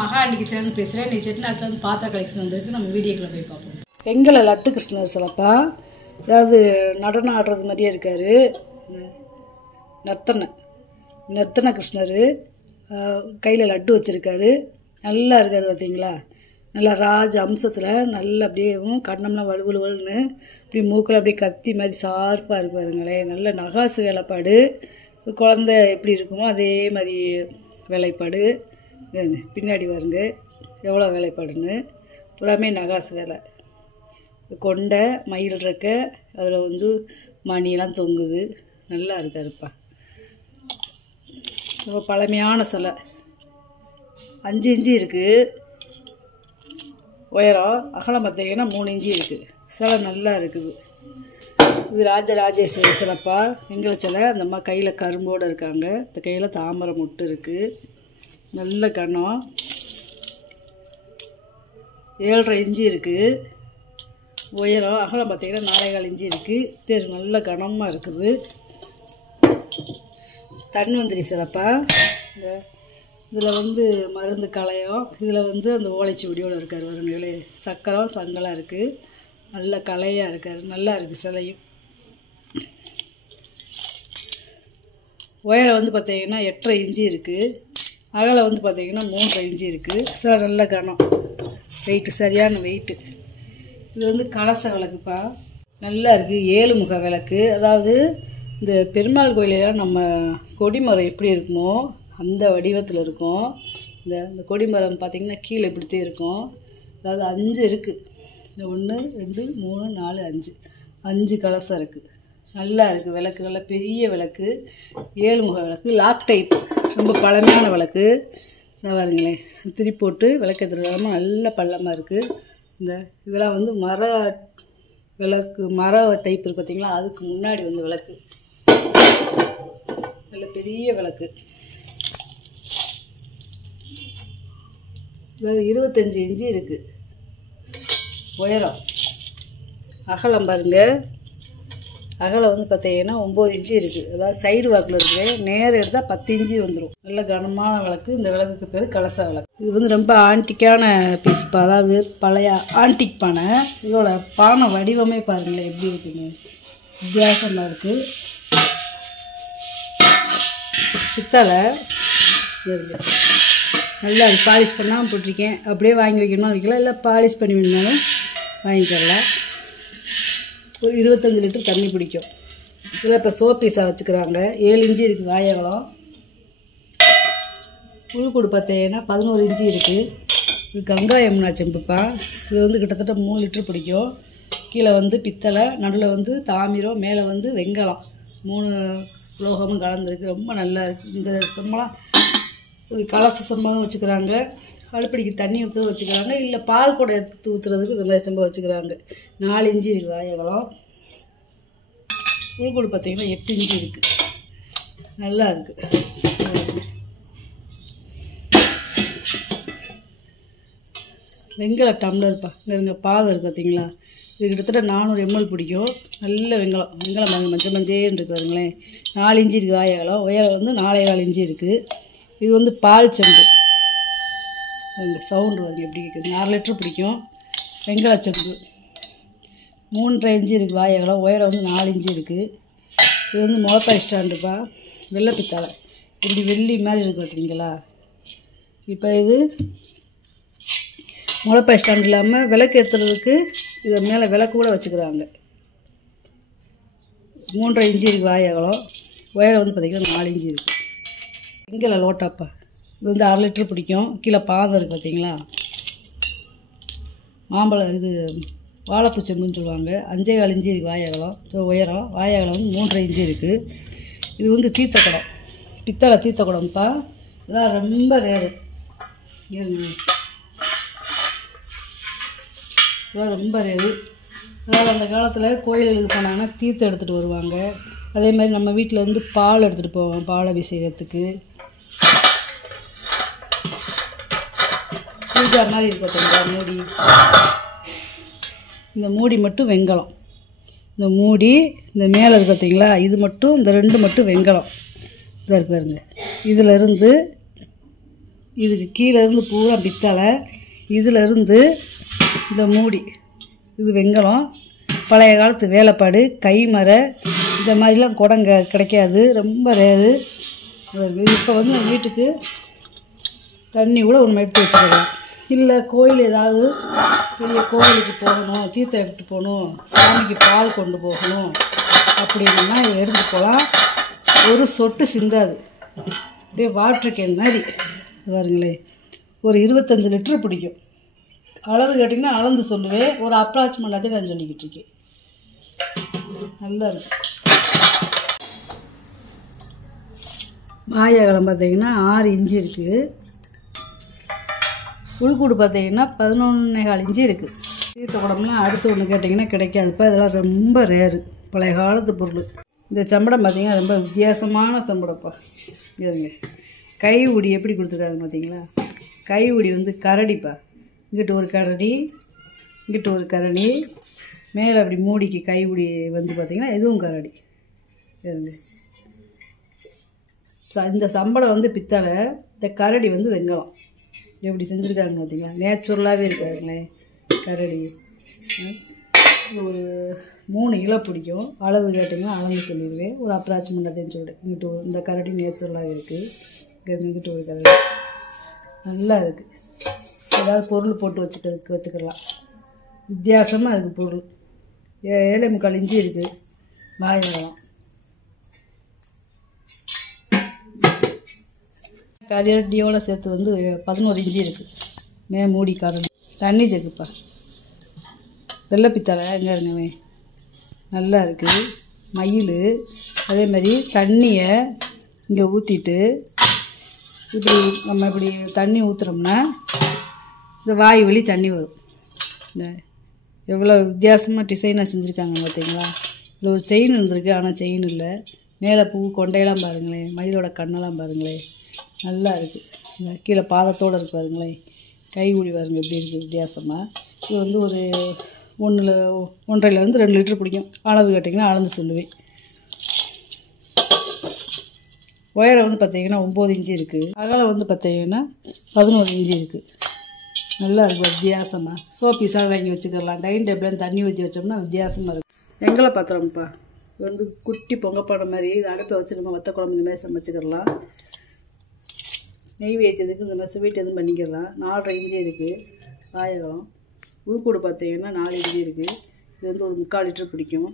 மகா அன்னைக்கு சேர்ந்து பேசுகிறேன். நீ செட்டிநாட்டில் வந்து பாத்திர கலெக்ஷன் வந்திருக்கு. நம்ம வீடியோக்குள்ளே போய் பார்ப்போம். வெங்கல லட்டு கிருஷ்ணர் சிலப்பா, அதாவது நடனம் ஆடுறது மாதிரியே இருக்கார். நர்த்தன கிருஷ்ணர் கையில் லட்டு வச்சுருக்காரு. நல்லா இருக்கார் பார்த்தீங்களா. நல்லா ராஜ அம்சத்தில் நல்லா அப்படியேவும் கண்ணம்லாம் வலுவலுவல்னு இப்படி மூக்கில் அப்படியே கத்தி மாதிரி ஷார்ப்பாக இருக்கு பாருங்களேன். நல்ல நகாசு வேலைப்பாடு. குழந்தை எப்படி இருக்குமோ அதே மாதிரி வேலைப்பாடு. பின்னாடி பாருங்க எவ்வளோ வேலைப்பாடுன்னு. புறாமே நகாசு வேலை. கொண்டை மயில் இருக்க, அதில் வந்து மணியெல்லாம் தொங்குது. நல்லா இருக்காருப்பா. ரொம்ப பழமையான சிலை. 5 இன்ச்சு இருக்குது உயரம். அகலம் பார்த்தீங்கன்னா 3 இன்ச்சு இருக்குது. சிலை நல்லா இருக்குது. இது ராஜராஜேஸ்வரி சிலைப்பா, வெங்கல சிலை. அந்த அம்மா கையில் கரும்போடு இருக்காங்க. இந்த கையில் தாமரை முட்டு இருக்குது. நல்ல கணம். 7.5 இன்ச்சு இருக்குது உயரம். அகலம் பார்த்தீங்கன்னா 4.25 இன்ச்சு இருக்குது. நல்ல கனமாக இருக்குது. தன்வந்திரி சிலைப்பா. இதில் வந்து மருந்து களையம். இதில் வந்து அந்த ஓலைச்சுவடியோடு இருக்கார் வருங்களே. சக்கரம் சங்கலாக இருக்குது. நல்ல கலையாக இருக்கார். நல்லா இருக்குது சிலையும். உயரம் வந்து பார்த்தீங்கன்னா 8.5 இன்ச்சு இருக்குது. அகலம் வந்து பார்த்தீங்கன்னா 3.5 இன்ச்சு இருக்குது. சார் நல்ல கனம். வெயிட்டு சரியான வெயிட்டு. இது வந்து கலச விளக்குப்பா. நல்லா இருக்குது. 7 முக விளக்கு. அதாவது இந்த பெருமாள் கோயிலெல்லாம் நம்ம கொடிமரம் எப்படி இருக்குமோ அந்த வடிவத்தில் இருக்கும். இந்த கொடிமரம் பார்த்திங்கன்னா கீழே இப்படித்தே இருக்கும். அதாவது 5 இருக்குது. இந்த 1 2 3 4 5 கலசம் இருக்குது. நல்லா இருக்குது. விளக்கு நல்லா பெரிய விளக்கு. 7 முக விளக்கு. Lock type. ரொம்ப பழமையான விளக்கு. இந்த பாருங்களேன், திரி போட்டு விளக்கு எடுத்துகிட்டு நல்ல பள்ளமாக இருக்குது. இதெல்லாம் வந்து மர விளக்கு, மர டைப் இருக்குது பார்த்திங்களா. அதுக்கு முன்னாடி வந்து விளக்கு. நல்ல பெரிய விளக்கு. அதாவது 25 இன்ச்சு இருக்குது உயரம். அகலம் பாருங்க. அகலம் வந்து பார்த்தீங்கன்னா 9 இன்ச்சு இருக்குது. அதாவது சைடு வாக்கில் இருக்குது. நேரம் எடுத்தால் 10 இன்ச்சு வந்துடும். நல்ல கனமான விளக்கு. இந்த விளக்குக்கு பேர் கலச விளக்கு. இது வந்து ரொம்ப ஆன்டிக்கான பீஸ்ப்பா. அதாவது பழைய ஆன்டிக் பானை. இதோட பானை வடிவமே பாருங்களேன் எப்படி இருக்குங்க. வித்தியாசமாக இருக்குது. பித்தளை. நல்லா பாலிஷ் பண்ணாமல் போட்டிருக்கேன். அப்படியே வாங்கி வைக்கணும்னு வைக்கலாம், இல்லை பாலிஷ் பண்ணி வேணுனாலும் வாங்கிக்கலாம். ஒரு 25 லிட்டர் தண்ணி பிடிக்கும். இதில் இப்போ சோப் பீஸாக வச்சுக்கிறாங்க. 7 இன்ச்சு இருக்குது வாயகலம். உள்கூடு பார்த்தீங்கன்னா 11 இன்ச்சு இருக்குது. இது கங்கா யமுனா செம்புப்பா. இது வந்து கிட்டத்தட்ட 3 லிட்டர் பிடிக்கும். கீழே வந்து பித்தளை, நடுவில் வந்து தாமிரம், மேலே வந்து வெங்கலம். 3 உலோகமும் கலந்துருக்கு. ரொம்ப நல்லா இருக்குது. இந்த செம்பெல்லாம் கலச செம்பம் வச்சுக்கிறாங்க. அடுப்படிக்கு தண்ணி ஊற்ற வச்சுக்கிறாங்க, இல்லை பால் கூட எடுத்து ஊற்றுறதுக்கு இந்த மாதிரி செம்பம் வச்சுக்கிறாங்க. 4 இன்ச்சு இருக்குது வாயகலம். உள்கூடு பார்த்தீங்கன்னா 8 இன்ச்சு இருக்குது. நல்லா இருக்குது. வெங்கல டம்ளர்ப்பா. இங்கே பாதம் இருக்குது பார்த்தீங்களா. இது கிட்டத்தட்ட 400 ml பிடிக்கும். நல்ல வெங்கலம் மஞ்சள் மஞ்சேன்னு இருக்குது பாருங்களேன். 4 இன்ச்சு இருக்குது வாயகலம். உயரம் வந்து 4.25 இன்ச்சு இருக்குது. இது வந்து பால் செம்பு. இந்த சவுண்டு வந்து எப்படி இருக்குது. 4 லிட்டர் பிடிக்கும். வெங்கல செம்பு. 3.5 இன்ச்சு இருக்குது வாயகலம். உயரம் வந்து 4 இன்ச்சு இருக்குது. இது வந்து முளப்பாய் ஸ்டாண்டுப்பா. வெள்ளை பித்தளை. இப்படி வெள்ளி மாதிரி இருக்குது பார்த்தீங்களா. இப்போ இது முளப்பாய் ஸ்டாண்டு இல்லாமல் விளக்கு ஏற்றுறதுக்கு இது மேலே விளக்கு கூட வச்சுக்கிறாங்க. 3.5 இன்ச்சு இருக்குது வாயகலம். உயரம் வந்து பார்த்திங்கன்னா 4 இன்ச்சு இருக்குது. வெங்கல லோட்டாப்பா. இது வந்து 1/2 லிட்டர் பிடிக்கும். கீழே பாதம் இருக்குது பார்த்தீங்களா. மாம்பழம் இது வாழைப்பூ செம்புன்னு சொல்லுவாங்க. 5.25 இன்ச்சு இருக்குது வாயகலம். உயரம். வாயகலம் வந்து 3.5 இன்ச்சு இருக்குது. இது வந்து தீர்த்தக்குடம். பித்தளை தீர்த்தக்குடம்ப்பா. இதெல்லாம் ரொம்ப ரேரு. இதெல்லாம் ரொம்ப ரேரு. அதாவது அந்த காலத்தில் கோயிலுக்கு போனாங்கன்னா தீர்த்தம் எடுத்துகிட்டு வருவாங்க. அதே மாதிரி நம்ம வீட்டில் வந்து பால் எடுத்துகிட்டு போவோம் பால் அபிஷேகத்துக்கு. பூஜா மாதிரி இருக்கா மூடி. இந்த மூடி மட்டும் வெங்கலம். இந்த மூடி இந்த மேலே இருக்குது பார்த்தீங்களா. இது மட்டும், இந்த 2 மட்டும் வெங்கலம். இதாக இருக்கு பாருங்க. இதிலிருந்து இதுக்கு கீழே இருந்து பூரா பித்தளை, இதிலிருந்து இந்த மூடி இது வெண்கலம். பழைய காலத்து வேலைப்பாடு, கைமறை இந்த மாதிரிலாம் குடம் கிடைக்காது, ரொம்ப ரேரு. இப்போ வந்து நம்ம வீட்டுக்கு தண்ணி கூட ஒன்று எடுத்து வச்சுக்கலாம். இல்லை கோயில் ஏதாவது பெரிய கோயிலுக்கு போகணும், தீர்த்தம் எடுத்துகிட்டு போகணும், சாமிக்கு பால் கொண்டு போகணும் அப்படின்னா இதை எடுத்துகிட்டு போகலாம். ஒரு சொட்டு சிந்தாது, அப்படியே வாட்டர் கேன் மாதிரி பாருங்களேன். ஒரு 25 லிட்டரு பிடிக்கும். அளவு கேட்டிங்கன்னா அளந்து சொல்லுவேன். ஒரு அப்ராக்சிமேட்டாக நான் சொல்லிக்கிட்டு இருக்கேன். நல்லா இருக்கும். வாயகலம் பார்த்தீங்கன்னா 6 இன்ச்சு இருக்குது. உள்கூடு பார்த்தீங்கன்னா 11.25 இன்ச்சு இருக்குது. தீர்த்த குடம்லாம் அடுத்து ஒன்று கேட்டிங்கன்னா கிடைக்காதுப்பா. இதெல்லாம் ரொம்ப ரேரு, பழைய காலத்து பொருள். இந்த சம்படம் பார்த்தீங்கன்னா ரொம்ப வித்தியாசமான சம்படம்ப்பா. இதுங்க கை உடி எப்படி கொடுத்துருக்காங்க பார்த்தீங்களா? கை உடி வந்து கரடிப்பா. இங்கிட்டு ஒரு கரடி, இங்கிட்டு ஒரு கரடி, மேலே அப்படி மூடிக்கு கை உடி வந்து பார்த்திங்கன்னா இதுவும் கரடி. இதுங்க இந்த சம்படம் வந்து பித்தளை, இந்த கரடி வந்து வெண்கலம். எப்படி செஞ்சுருக்காங்க பார்த்தீங்களா? நேச்சுரலாகவே இருக்காருங்களே கரடி. ஒரு 3 கிலோ பிடிக்கும். அளவு கேட்டிங்கன்னா அளந்து சொல்லிடுவேன். ஒரு அப்ராக்சிமேட்டாக சொல்லிட்டு இங்கிட்டு இந்த கரடி நேச்சுரலாகவே இருக்குது. இங்கிட்டு ஒரு கரடி நல்லா இருக்குது. ஏதாவது பொருள் போட்டு வச்சுக்கலாம். வித்தியாசமாக இருக்குது பொருள். 7.25 இன்ச்சு இருக்குது வாயகலம். கரடியோடு சேர்த்து வந்து 11 இன்ச்சு இருக்குது. மூடி கரடி. தண்ணி செக்குப்பா. வெள்ளை பித்தளை எங்கே இருங்கவே நல்லா இருக்குது. மயில் அதே மாதிரி தண்ணியை இங்கே ஊற்றிட்டு இப்படி நம்ம இப்படி தண்ணி ஊற்றுறோம்னா இந்த வாய் வழி தண்ணி வரும். இந்த எவ்வளோ வித்தியாசமாக டிசைனாக செஞ்சுருக்காங்க பார்த்தீங்களா? இதில் ஒரு செயின் இருந்திருக்கு, ஆனால் செயின் இல்லை. மேலே பூ கொண்டையெல்லாம் பாருங்களேன், மயிலோட கண்ணெல்லாம் பாருங்களேன், நல்லா இருக்குது. இந்த கீழே பாதத்தோடு இருக்கு பாருங்களேன். கை ஊடி பாருங்க எப்படி இருக்குது வித்தியாசமாக. இது வந்து ஒரு 1.5லேருந்து 2 லிட்டர் பிடிக்கும். அளவு கேட்டிங்கன்னா அளந்து சொல்லுவேன். உயரம் வந்து பார்த்திங்கன்னா 9 இன்ச்சு இருக்குது. அகலம் வந்து பார்த்திங்கன்னா 11 இன்ச்சு இருக்குது. நல்லா இருக்கும் வித்தியாசமாக. சோப்பீஸாக வாங்கி வச்சுக்கலாம். டைனிங் டேபிளில் தண்ணி ஊற்றி வச்சோம்னா வித்தியாசமாக இருக்கும். எங்களை பாத்திரம்ப்பா. இது வந்து குட்டி பொங்கப்பாடம் மாதிரி. இது அடுப்பை வச்சு நம்ம வத்த குழம்பு இந்த மாதிரி சமைச்சிக்கலாம். நெய் வைச்சதுக்கு இந்த மாதிரி ஸ்வீட் எதுவும் பண்ணிக்கலாம். 4.5 இன்ச்சு இருக்குது வாயகலம். உள்கூடு பார்த்தீங்கன்னா 4 இன்ச்சு இருக்குது. இது வந்து ஒரு 3/4 லிட்டர் பிடிக்கும்.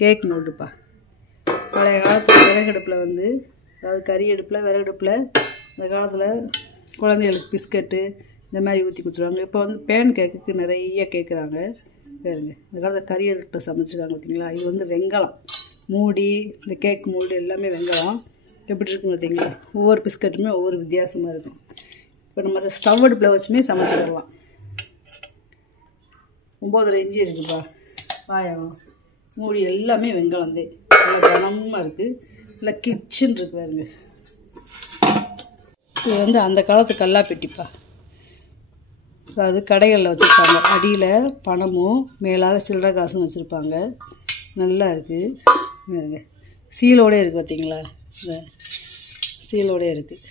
கேக் நோட்டுப்பா. பழைய காலத்தில் விறகடுப்பில் வந்து, அதாவது கறி அடுப்பில் விறகடுப்பில் அந்த காலத்தில் குழந்தைகளுக்கு பிஸ்கட்டு இந்த மாதிரி ஊற்றி கொடுத்துருவாங்க. இப்போ வந்து பேன் கேக்குக்கு நிறைய கேட்குறாங்க. பாருங்க, இந்த காலத்தில் கறி அடுப்பில் சமைச்சிருக்காங்க பார்த்தீங்களா? இது வந்து வெண்கலம். மூடி, இந்த கேக் மூடி எல்லாமே வெண்கலம். எப்படி இருக்குன்னு பார்த்தீங்களா? ஒவ்வொரு பிஸ்கட்டுமே ஒவ்வொரு வித்தியாசமாக இருக்கும். இப்போ நம்ம ஸ்டவ் அடுப்பில் வச்சுமே சமைச்சிடலாம். 9.5 இன்ச்சு இருக்குப்பா வாயகம். மூடி எல்லாமே வெண்கலந்தே. நல்லா கனமாக இருக்குது. நல்லா கிச்சன் இருக்கு பாருங்க. இது வந்து அந்த காலத்து கல்லாப்பெட்டிப்பா. அதாவது கடைகளில் வச்சுருப்பாங்க. அடியில் பணமும் மேலாக சில்லறை காசும் வச்சுருப்பாங்க. நல்லா இருக்குது. சீலோடே இருக்குது பார்த்தீங்களா? இந்த சீலோடே இருக்குது.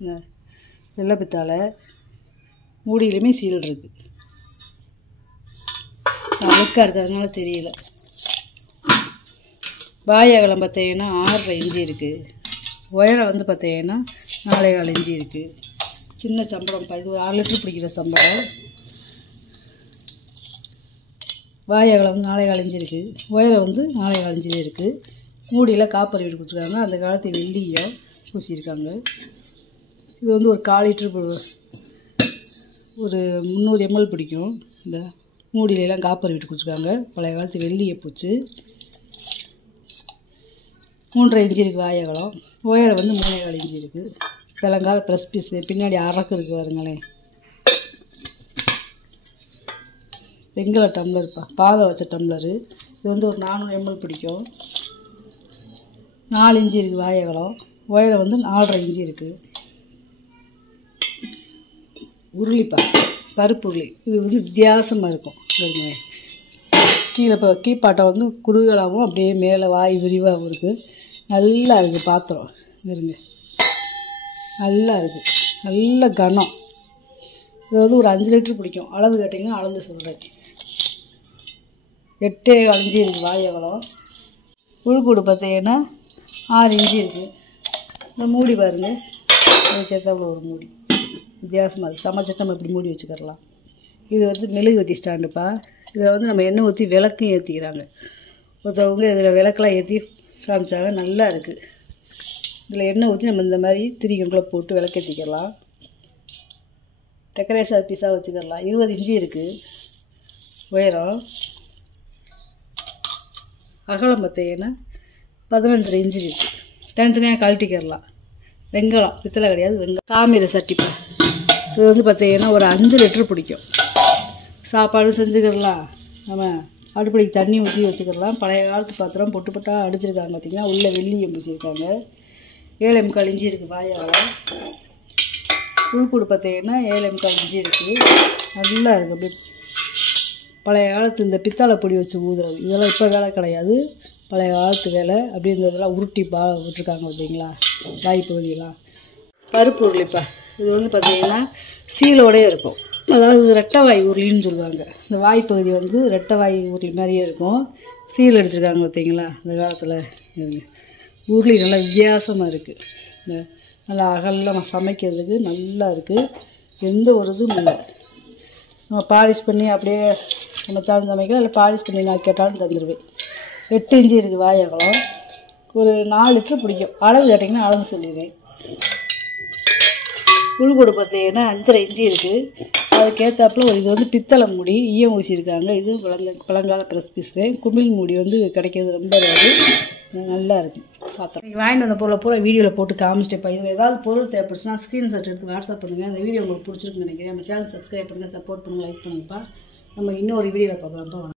இந்த வெள்ளை பித்தாளை மூடியிலுமே சீல் இருக்குது. அழுக்காக இருக்கிறதுனால தெரியல. வாயகலம் பார்த்தீங்கன்னா 6.5 இன்ச்சு இருக்குது. உயரம் வந்து பார்த்தீங்கன்னா 4.25 இன்ச்சு இருக்குது. சின்ன சம்பளம். இது ஒரு 6 லிட்டர் பிடிக்கிற சம்பளம். வாயகலம் வந்து 4.25 இன்ச்சு இருக்குது. உயரம் வந்து 4.25 இன்ச்சு இருக்குது. மூடியில் காப்பர் வீடு கொடுத்துருக்காங்க. அந்த காலத்து வெள்ளியை பூசியிருக்காங்க. இது வந்து ஒரு 1/4 லிட்டர் ஒரு 300 ml பிடிக்கும். இந்த மூடியிலெல்லாம் காப்பர் வீட்டு கொடுத்துருக்காங்க. பழைய காலத்து வெள்ளியை பூச்சி. 3.5 இன்ச்சு இருக்குது வாயகலம். உயரம் வந்து 3.25 இன்ச்சு இருக்குது. கிழங்காத ப்ரெஸ் பீஸு. பின்னாடி அரக்கு இருக்குது பாருங்களேன். வெண்கல டம்ளர்ப்பா. பாதை வச்ச டம்ளரு. இது வந்து ஒரு 400 ml பிடிக்கும். 4 இன்ச்சு இருக்குது வாயகலம். உயரம் வந்து 4.5 இன்ச்சு இருக்குது. உருளிப்பா, பருப்பு உருளி. இது வந்து வித்தியாசமாக இருக்கும். கீழே இப்போ கீப்பாட்டை வந்து குறுகலாகவும் அப்படியே மேலே வாய் விரிவாகவும் இருக்குது. நல்லா இருக்குது பாத்திரம். இருங்க, நல்லா இருக்குது, நல்ல கனம். இது வந்து ஒரு 5 லிட்டர் பிடிக்கும். அளவு கேட்டிங்கன்னா அளந்து சொல்கிறேன். 8 இன்ச்சு இருக்குது வாய் அகலம். உள்கூடு பார்த்தீங்கன்னா 6 இன்ச்சு இருக்குது. இந்த மூடி பாருங்கள், அதுக்கேற்றாப்புல ஒரு மூடி வித்தியாசமாக இருக்குது. சமைச்சிட்டு நம்ம இப்படி மூடி வச்சுக்கிறலாம். இது வந்து மெழுகுவத்தி ஸ்டாண்டுப்பா. இதில் வந்து நம்ம எண்ணெய் ஊற்றி விளக்கும் ஏற்றிக்கிறாங்க. ஒருத்தவங்க இதில் விளக்கெல்லாம் ஏற்றி காமிச்சாங்க, நல்லா இருக்குது. இதில் எண்ணெய் ஊற்றி நம்ம இந்த மாதிரி திரிகண்டில் போட்டு விளக்கேற்றிக்கலாம். டெக்கரேஷன் பீஸாக வச்சுக்கலாம். 20 இன்ச்சு இருக்குது உயரம். அகலம் பார்த்தீங்கன்னா 15 இன்ச்சு இருக்குது. தனித்தனியாக கழட்டிக்கிறலாம். வெங்காயம் பித்தளை கிடையாது, வெங்காயம் தாமிர சட்டிப்பா. இது வந்து பார்த்தீங்கன்னா ஒரு 5 லிட்டர் பிடிக்கும். சாப்பாடு செஞ்சுக்கிடலாம். நம்ம அடுப்படிக்கு தண்ணி ஊற்றி வச்சுக்கிடலாம். பழைய காலத்து பாத்திரம் பொட்டு பொட்டாக அடிச்சிருக்காங்க பார்த்திங்கன்னா. உள்ளே வெள்ளியம் பூசியிருக்காங்க. 7 இன்ச்சு இருக்குது வாய் அகலம். உள்கூடு பார்த்தீங்கன்னா 7 இன்ச்சு இருக்குது. நல்லா இருக்குது. அப்படி பழைய காலத்து இந்த பித்தளை பொடி வச்சு ஊதுறது இதெல்லாம் இப்போ வேலை கிடையாது, பழைய காலத்து வேலை. அப்படி இந்த இதெல்லாம் உருட்டி விட்டுருக்காங்க பார்த்தீங்களா வாய் பகுதியெல்லாம். பருப்பு உருளிப்பா. இது வந்து பார்த்திங்கன்னா சீலோடையே இருக்கும். அதாவது ரெட்டை வாய் உருளின்னு சொல்லுவாங்க. இந்த வாய்ப்பகுதி வந்து ரெட்டை வாய் உருளி மாதிரியே இருக்கும். சீல் அடிச்சிருக்காங்க பார்த்தீங்களா இந்த காலத்தில். உருளி நல்லா வித்தியாசமாக இருக்குது. நல்லா அகலமாக சமைக்கிறதுக்கு நல்லா இருக்குது. எந்த ஒரு இதுவும் இல்லை. நம்ம பாலிஷ் பண்ணி அப்படியே சமைச்சாலும் சமைக்கலாம், இல்லை பாலிஷ் பண்ணி நான் கேட்டாலும் தந்துடுவேன். 8 இன்ச்சு இருக்குது வாய் அகலம். ஒரு 4 லிட்டர் பிடிக்கும். அளவு கேட்டிங்கன்னா அளவு சொல்லிடுவேன். உள்கூடு பார்த்தீங்கன்னா 5.5 இன்ச்சு இருக்குது. அதுக்கேற்றாப்புல இது வந்து பித்தளை மூடி ஈயம் ஊசியிருக்காங்க. இது பழங்கால ப்ரெஸ் பீஸ். குமிழ் மூடி வந்து கிடைக்கிறது ரொம்ப ரேரு. நல்லா இருக்கும். பார்த்தோம் நீங்கள் வாங்கிட்டு வந்த பொருளை பூரா வீடியோவில் போட்டு காமிச்சிட்டேப்பா. இதில் ஏதாவது பொருள் தேவைப்படுச்சுன்னா ஸ்க்ரீன்ஷாட் எடுத்து வாட்ஸ்அப் பண்ணுங்கள். அந்த வீடியோ உங்களுக்கு பிடிச்சிருக்குன்னு நினைக்கிறேன். நம்ம சேனல் சப்ஸ்கிரைப் பண்ணுங்கள், சப்போர்ட் பண்ணுங்கள், லைக் பண்ணுங்கப்பா. நம்ம இன்னொரு வீடியோவில் பார்க்கலாம்ப்பா.